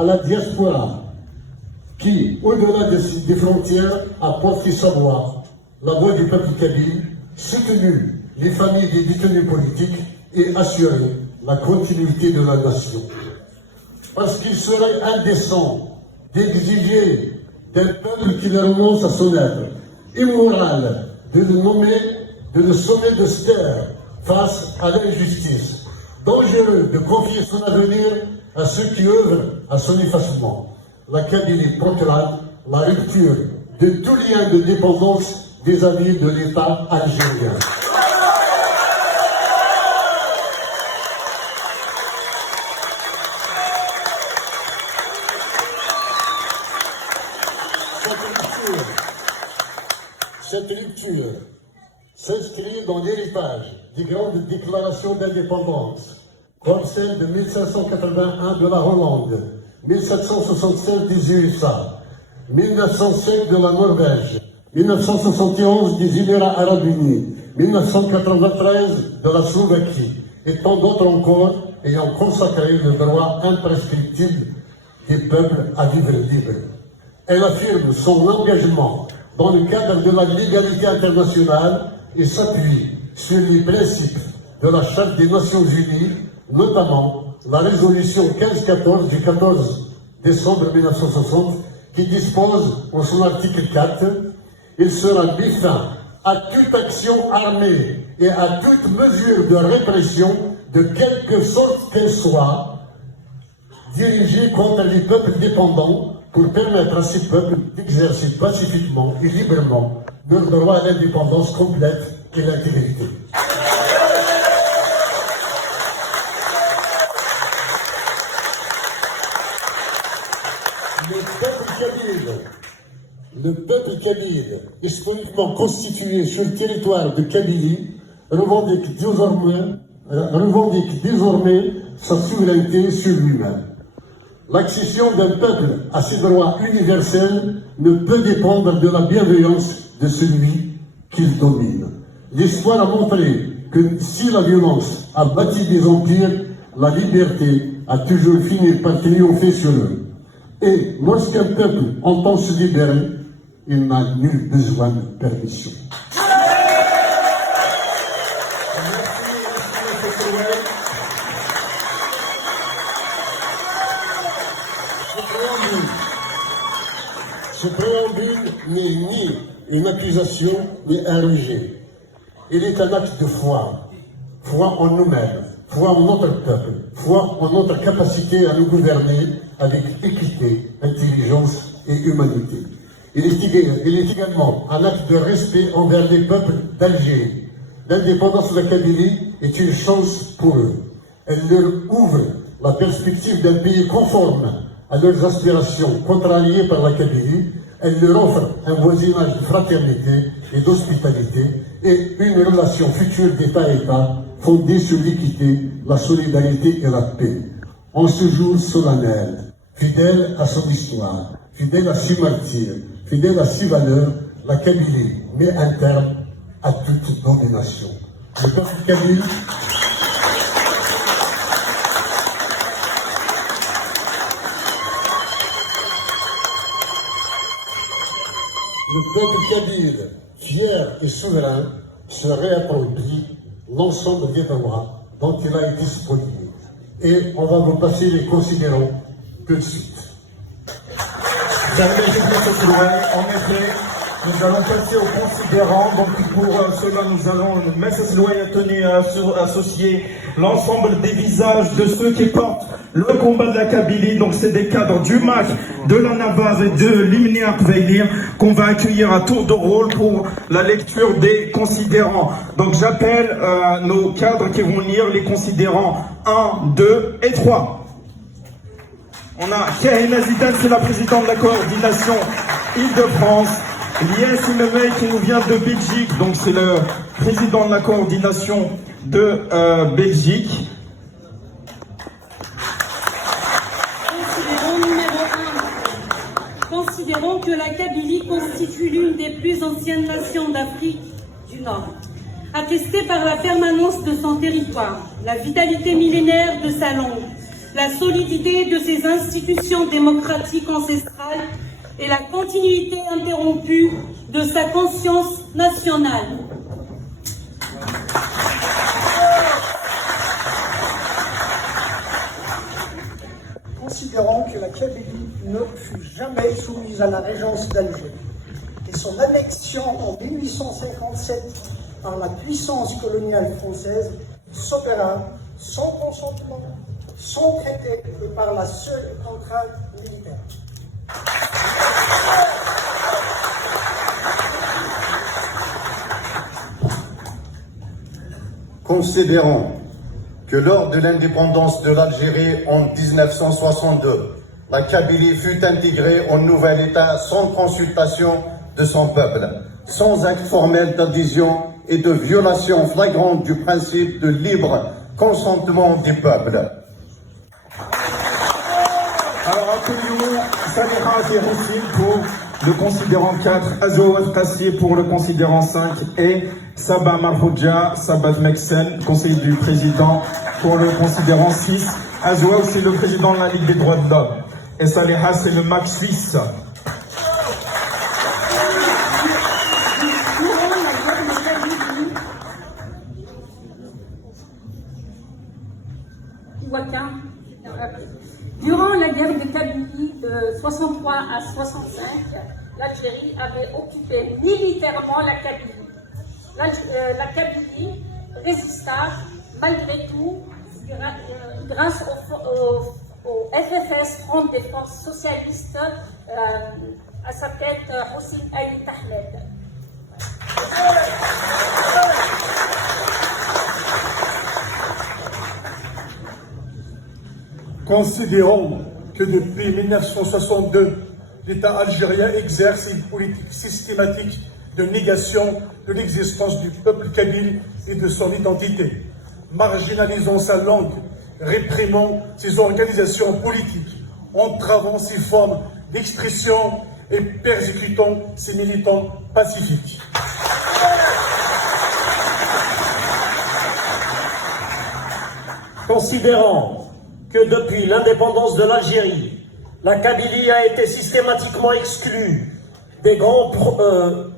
à la diaspora qui, au-delà des frontières, a porté sa voix, la voix du peuple kabyle, soutenu les familles des détenus politiques et assuré la continuité de la nation. Parce qu'il serait indécent d'exiger d'un peuple qui ne renonce à son être, immoral de le sommer de se taire face à l'injustice, dangereux de confier son avenir à ceux qui œuvrent à son effacement. La Kabylie proclame la rupture de tout lien de dépendance vis-à-vis de l'État algérien. Cette rupture s'inscrit dans l'héritage des grandes déclarations d'indépendance, comme celle de 1581 de la Hollande, 1776 des USA, 1905 de la Norvège, 1971 des Émirats arabes unis, 1993 de la Slovaquie, et tant d'autres encore ayant consacré le droit imprescriptible des peuples à vivre libres. Elle affirme son engagement dans le cadre de la légalité internationale et s'appuie sur les principes de la Charte des Nations Unies, notamment la résolution 1514 du 14 décembre 1960, qui dispose en son article 4 « Il sera mis fin à toute action armée et à toute mesure de répression, de quelque sorte qu'elle soit, dirigée contre les peuples dépendants, pour permettre à ces peuples d'exercer pacifiquement et librement leur droit à l'indépendance complète et l'intégrité. » Le peuple kabyle, historiquement constitué sur le territoire de Kabylie, revendique désormais sa souveraineté sur lui-même. L'accession d'un peuple à ses droits universels ne peut dépendre de la bienveillance de celui qu'il domine. L'histoire a montré que si la violence a bâti des empires, la liberté a toujours fini par triompher sur eux. Et lorsqu'un peuple entend se libérer, il n'a nul besoin de permission. Ce préambule n'est ni une accusation, ni un rejet. Il est un acte de foi. Foi en nous-mêmes, foi en notre peuple, foi en notre capacité à nous gouverner avec équité, intelligence et humanité. Il est également un acte de respect envers les peuples d'Algérie. L'indépendance de la Kabylie est une chance pour eux. Elle leur ouvre la perspective d'un pays conforme à leurs aspirations contrariées par la Kabylie. Elle leur offre un voisinage de fraternité et d'hospitalité et une relation future d'État à État fondée sur l'équité, la solidarité et la paix. En ce jour solennel, fidèle à son histoire, fidèle à ses martyrs, fidèle à ses valeurs, la Kabylie met un terme à toute domination. Le peuple kabyle fier et souverain, se réapproprie l'ensemble des droits dont il a été spolié. Et on va vous passer les considérants tout de suite. Vous avez en effet, nous allons passer aux considérants. Donc pour cela, nous allons, Messe Loya a tenu à associer l'ensemble des visages de ceux qui portent le combat de la Kabylie. Donc c'est des cadres du MAC, de la Navaz et de l'Imnia Kveilir qu'on va accueillir à tour de rôle pour la lecture des considérants. Donc j'appelle nos cadres qui vont lire les considérants 1, 2 et 3. On a Kahina Zidane, c'est la présidente de la coordination Île-de-France. Lies Imemey qui nous vient de Belgique, donc c'est le président de la coordination de Belgique. Considérons numéro 1. Considérons que la Kabylie constitue l'une des plus anciennes nations d'Afrique du Nord. Attestée par la permanence de son territoire, la vitalité millénaire de sa langue, la solidité de ses institutions démocratiques ancestrales et la continuité interrompue de sa conscience nationale. Considérant que la Kabylie ne fut jamais soumise à la régence d'Alger et son annexion en 1857 par la puissance coloniale française s'opéra sans consentement, sans traité et par la seule contrainte militaire. Considérons que lors de l'indépendance de l'Algérie en 1962, la Kabylie fut intégrée au nouvel État sans consultation de son peuple, sans acte formel d'adhésion et de violation flagrante du principe de libre consentement des peuples. Alors accueillons Samira Terroufil pour le considérant 4, Azoa Tassier pour le considérant 5 et Sabah Marhoudja, Sabat Meksen, conseiller du président pour le considérant 6. Azoa aussi le président de la Ligue des droits de l'homme. Et Saleha c'est le MAC suisse. Durant la guerre de Kabylie de 63 à 65, l'Algérie avait occupé militairement la Kabylie. La Kabylie résista malgré tout grâce au FFS, Front des forces socialistes, à sa tête Hossein Ali Tahmed. Considérons que depuis 1962, l'État algérien exerce une politique systématique de négation de l'existence du peuple kabyle et de son identité, marginalisant sa langue, réprimant ses organisations politiques, entravant ses formes d'expression et persécutant ses militants pacifiques. Considérant que depuis l'indépendance de l'Algérie, la Kabylie a été systématiquement exclue des grandes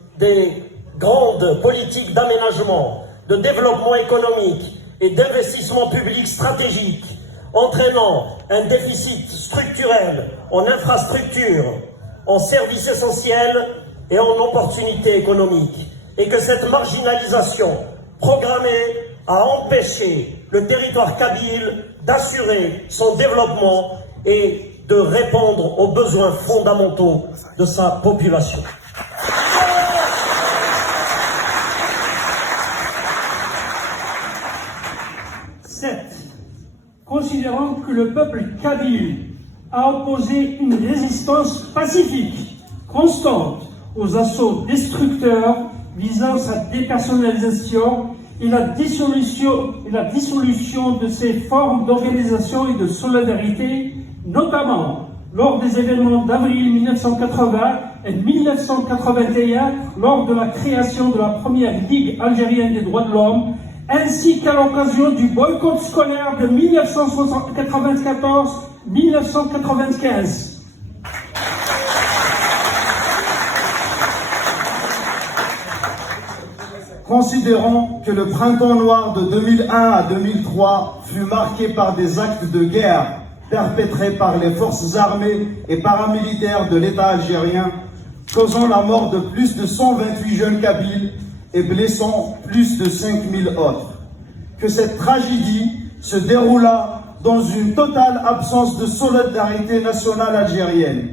politiques d'aménagement, de développement économique et d'investissement public stratégique, entraînant un déficit structurel en infrastructures, en services essentiels et en opportunités économiques, et que cette marginalisation programmée a empêché le territoire kabyle d'assurer son développement et de répondre aux besoins fondamentaux de sa population. Considérant que le peuple kabyle a opposé une résistance pacifique, constante, aux assauts destructeurs visant sa dépersonnalisation et la dissolution de ses formes d'organisation et de solidarité, notamment lors des événements d'avril 1980 et 1981, lors de la création de la première Ligue algérienne des droits de l'homme, ainsi qu'à l'occasion du boycott scolaire de 1994-1995. Considérons que le printemps noir de 2001 à 2003 fut marqué par des actes de guerre perpétrés par les forces armées et paramilitaires de l'État algérien, causant la mort de plus de 128 jeunes kabyles et blessant plus de 5000 autres. Que cette tragédie se déroula dans une totale absence de solidarité nationale algérienne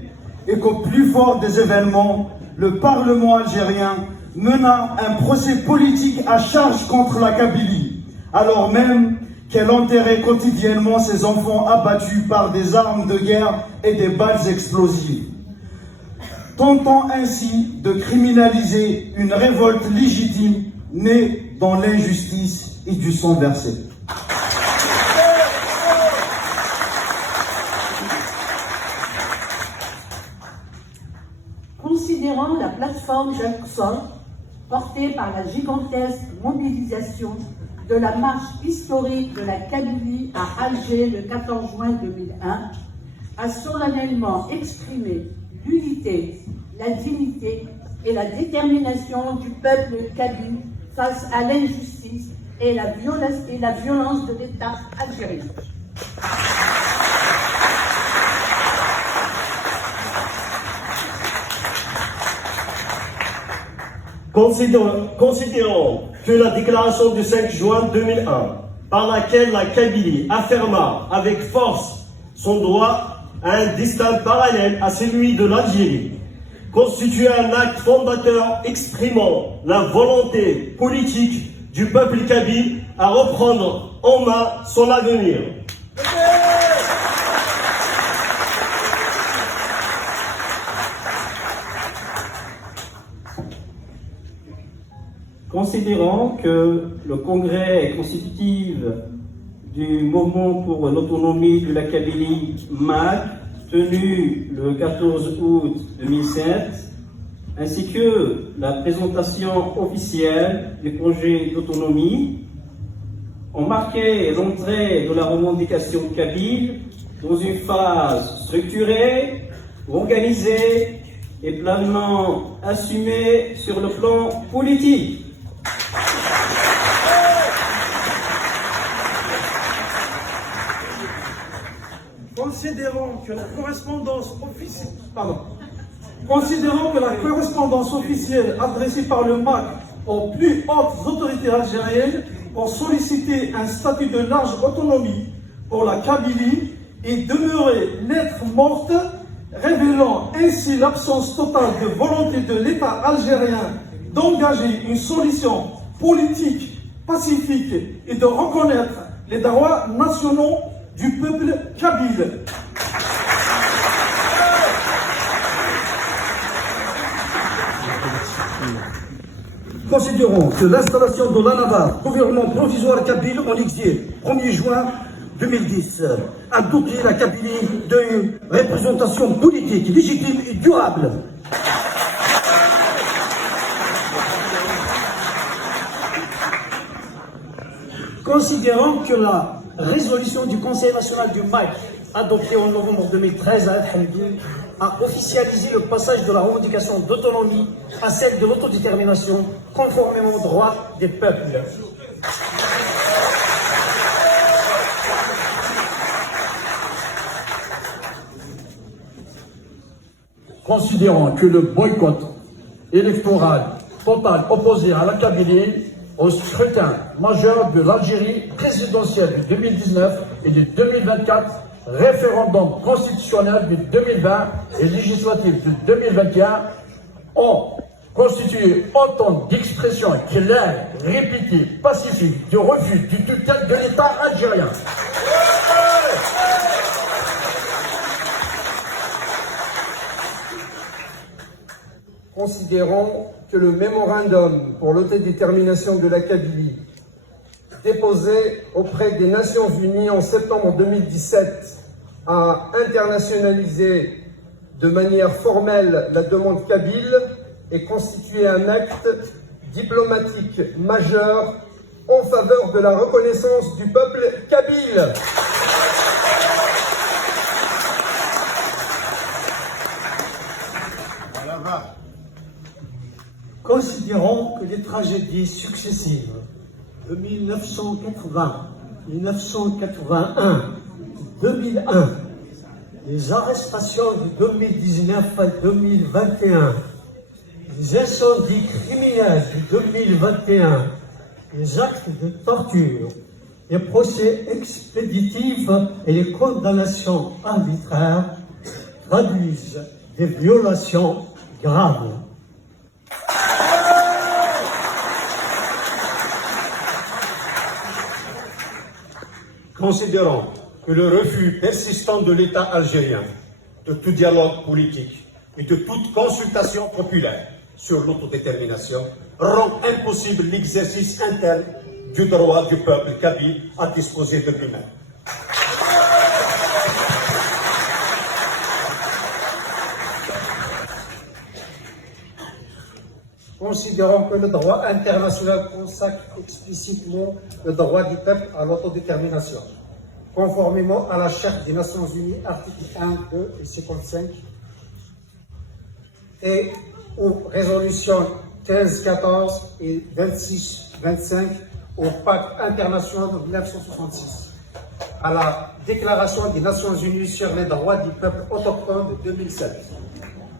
et qu'au plus fort des événements, le Parlement algérien mena un procès politique à charge contre la Kabylie, alors même qu'elle enterrait quotidiennement ses enfants abattus par des armes de guerre et des balles explosives, tentant ainsi de criminaliser une révolte légitime née dans l'injustice et du sang versé. Considérant la plateforme Jackson, portée par la gigantesque mobilisation de la marche historique de la Kabylie à Alger le 14 juin 2001, a solennellement exprimé l'unité, la dignité et la détermination du peuple kabyle face à l'injustice et la violence de l'État algérien. Considérons que la déclaration du 5 juin 2001, par laquelle la Kabylie affirma avec force son droit à un destin parallèle à celui de l'Algérie, constitue un acte fondateur exprimant la volonté politique du peuple kabyle à reprendre en main son avenir. Considérant que le congrès est constitutif du mouvement pour l'autonomie de la Kabylie MAC, tenu le 14 août 2007, ainsi que la présentation officielle du projet d'autonomie, ont marqué l'entrée de la revendication kabyle dans une phase structurée, organisée et pleinement assumée sur le plan politique. Considérant que la correspondance officielle adressée par le MAC aux plus hautes autorités algériennes pour solliciter un statut de large autonomie pour la Kabylie est demeurée lettre morte, révélant ainsi l'absence totale de volonté de l'État algérien d'engager une solution politique, pacifique et de reconnaître les droits nationaux du peuple kabyle. Considérons que l'installation de l'ANAVA, gouvernement provisoire kabyle en exil, 1er juin 2010, a doté la Kabylie d'une représentation politique légitime et durable. Considérant que la résolution du Conseil national du MAC, adoptée en novembre 2013 à El-Hamdi, a officialisé le passage de la revendication d'autonomie à celle de l'autodétermination, conformément aux droits des peuples. Considérant que le boycott électoral total opposé à la Kabylie au scrutin majeur de l'Algérie présidentielle de 2019 et de 2024, référendum constitutionnel de 2020 et législatif de 2021 ont constitué autant d'expressions claires, répétées, pacifiques de refus du tutelle de l'État algérien. Considérons que le mémorandum pour l'autodétermination de la Kabylie, déposé auprès des Nations Unies en septembre 2017, a internationalisé de manière formelle la demande kabyle et constitué un acte diplomatique majeur en faveur de la reconnaissance du peuple kabyle. Considérons que les tragédies successives de 1980, 1981, 2001, les arrestations de 2019 à 2021, les incendies criminels de 2021, les actes de torture, les procès expéditifs et les condamnations arbitraires traduisent des violations graves. Considérant que le refus persistant de l'État algérien de tout dialogue politique et de toute consultation populaire sur l'autodétermination rend impossible l'exercice interne du droit du peuple kabyle à disposer de lui-même. considérant que le droit international consacre explicitement le droit du peuple à l'autodétermination, conformément à la Charte des Nations Unies, articles 1, 2 et 55, et aux résolutions 15, 14 et 26, 25 au Pacte international de 1966, à la Déclaration des Nations Unies sur les droits du peuple autochtone de 2007,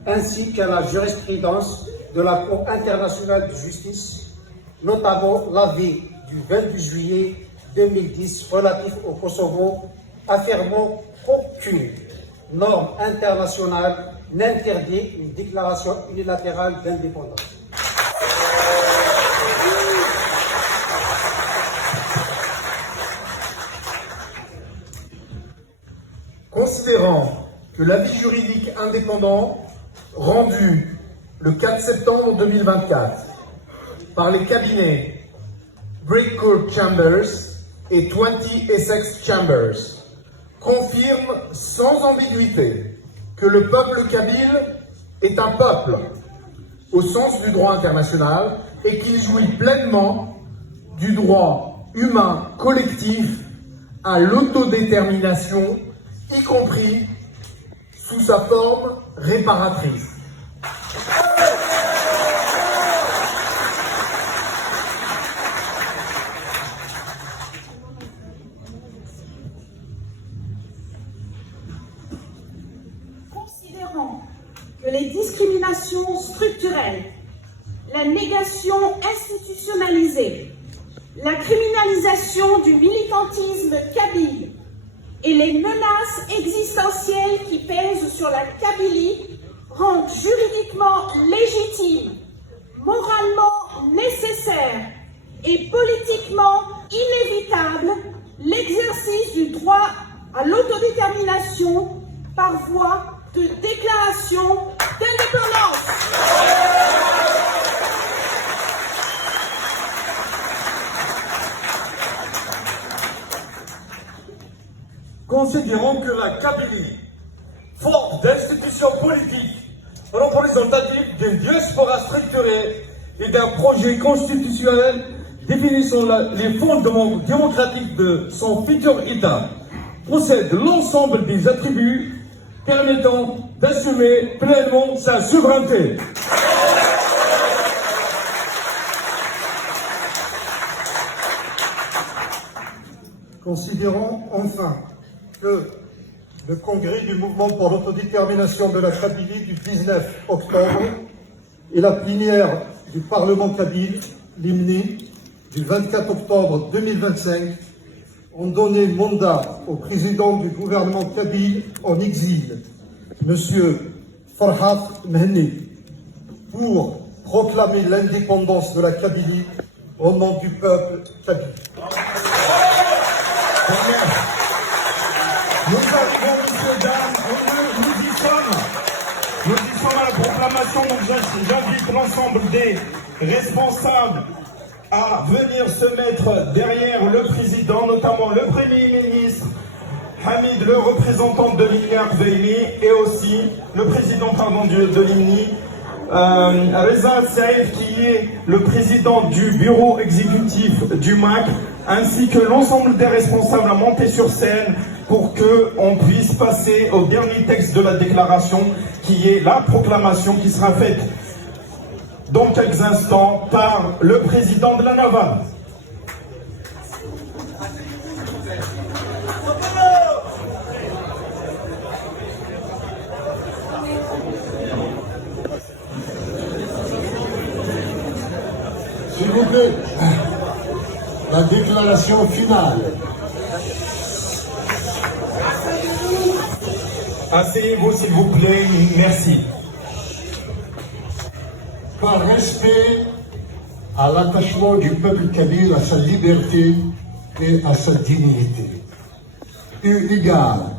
ainsi qu'à la jurisprudence de la Cour internationale de justice, notamment l'avis du 28 juillet 2010 relatif au Kosovo, affirmant qu'aucune norme internationale n'interdit une déclaration unilatérale d'indépendance. Considérant que l'avis juridique indépendant rendu le 4 septembre 2024 par les cabinets Great Court Chambers et 20 Essex Chambers confirme sans ambiguïté que le peuple kabyle est un peuple au sens du droit international et qu'il jouit pleinement du droit humain collectif à l'autodétermination, y compris sous sa forme réparatrice. Considérant que les discriminations structurelles, la négation institutionnalisée, la criminalisation du militantisme kabyle et les menaces existentielles qui pèsent sur la Kabylie rendent juridiquement légitime, moralement nécessaire et politiquement inévitable l'exercice du droit à l'autodétermination par voie de déclaration d'indépendance. Considérant que la Kabylie, forte d'institutions politiques représentatives d'une diaspora structurée et d'un projet constitutionnel définissant les fondements démocratiques de son futur État, possède l'ensemble des attributs permettant d'assumer pleinement sa souveraineté. Considérons enfin que le congrès du mouvement pour l'autodétermination de la Kabylie du 19 octobre et la plénière du Parlement kabyle, l'IMNI, du 24 octobre 2025, ont donné mandat au président du gouvernement kabyle en exil, M. Farhat Mehni, pour proclamer l'indépendance de la Kabylie au nom du peuple kabyle. Nous arrivons, messieurs, dames, nous y sommes. Nous y sommes à la proclamation, donc j'invite l'ensemble des responsables à venir se mettre derrière le président, notamment le Premier ministre, Hamid, le représentant de l'IMNI, et aussi le président de l'IMNI, Reza Saïd, qui est le président du bureau exécutif du MAC, ainsi que l'ensemble des responsables à monter sur scène pour qu'on puisse passer au dernier texte de la déclaration, qui est la proclamation qui sera faite dans quelques instants par le président de la Naval. S'il vous plaît, la déclaration finale. Asseyez-vous, s'il vous plaît. Merci. Par respect à l'attachement du peuple kabyle à sa liberté et à sa dignité, eu égard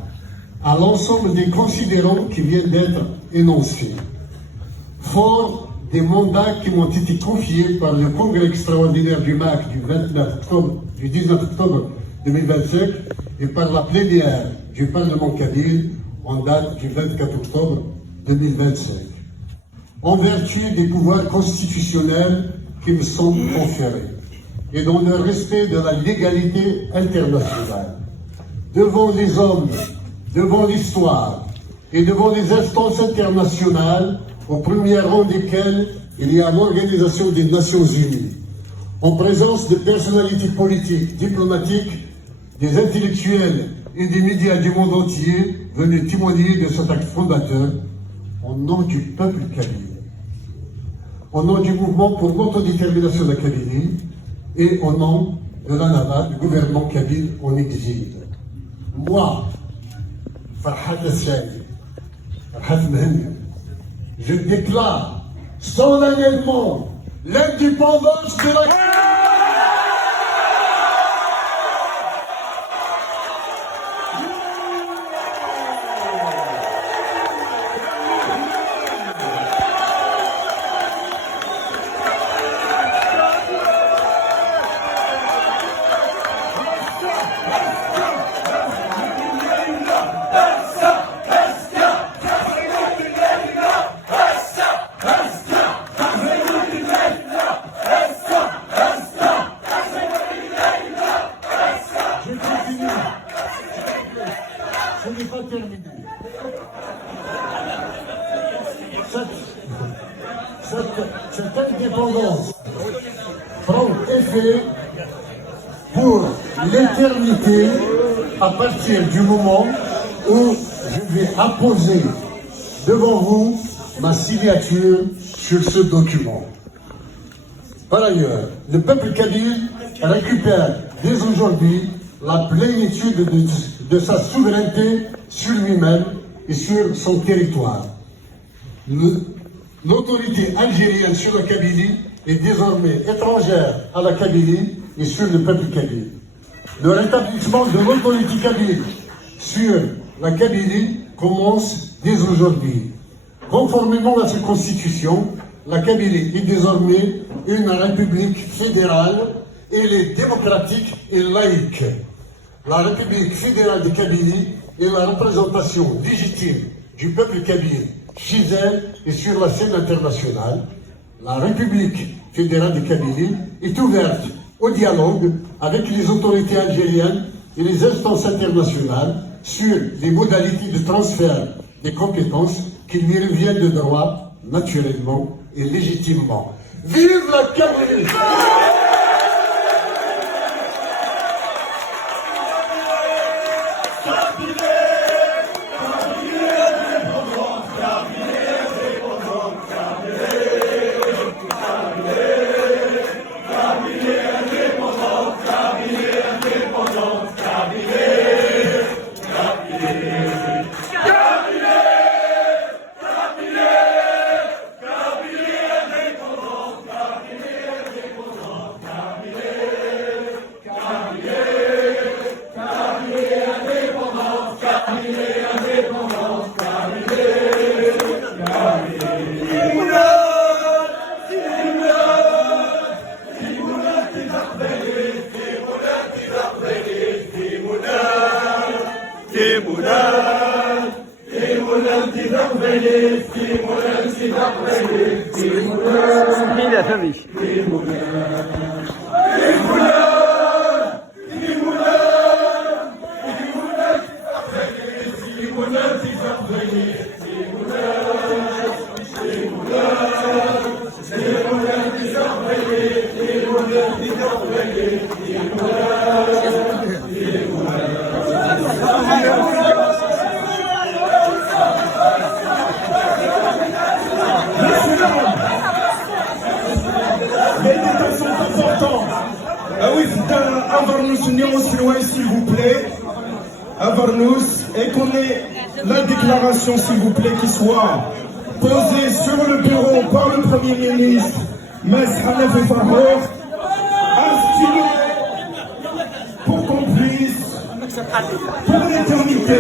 à l'ensemble des considérants qui viennent d'être énoncés, fort des mandats qui m'ont été confiés par le congrès extraordinaire du MAC du 19 octobre 2025 et par la plénière du Parlement kabyle en date du 24 octobre 2025. en vertu des pouvoirs constitutionnels qui me sont conférés et dans le respect de la légalité internationale. Devant les hommes, devant l'histoire et devant les instances internationales, au premier rang desquelles il y a l'Organisation des Nations Unies, en présence de personnalités politiques, diplomatiques, des intellectuels et des médias du monde entier venus témoigner de cet acte fondateur au nom du peuple kabyle, au nom du mouvement pour l'autodétermination de la Kabylie et au nom de l'ANAVA, du gouvernement kabyle en exil. Moi, Farhat Al-Saïd, Farhat Mehmet, je déclare solennellement l'indépendance de la Kabylie. Je n'ai pas terminé. Cette indépendance prend effet pour l'éternité à partir du moment où je vais apposer devant vous ma signature sur ce document. Par ailleurs, le peuple kabyle récupère dès aujourd'hui la plénitude de sa souveraineté sur lui-même et sur son territoire. L'autorité algérienne sur la Kabylie est désormais étrangère à la Kabylie et sur le peuple kabyle. Le rétablissement de l'autorité kabyle sur la Kabylie commence dès aujourd'hui. Conformément à cette constitution, la Kabylie est désormais une république fédérale. Elle est démocratique et laïque. La République fédérale de Kabylie est la représentation légitime du peuple kabyle chez elle et sur la scène internationale. La République fédérale de Kabylie est ouverte au dialogue avec les autorités algériennes et les instances internationales sur les modalités de transfert des compétences qui lui reviennent de droit, naturellement et légitimement. Vive la Kabylie! S'il vous plaît, à Varnous, et qu'on ait la déclaration, s'il vous plaît, qui soit posée sur le bureau par le Premier ministre, Mess Hanef et Farrour, inspirée pour qu'on puisse, pour l'éternité,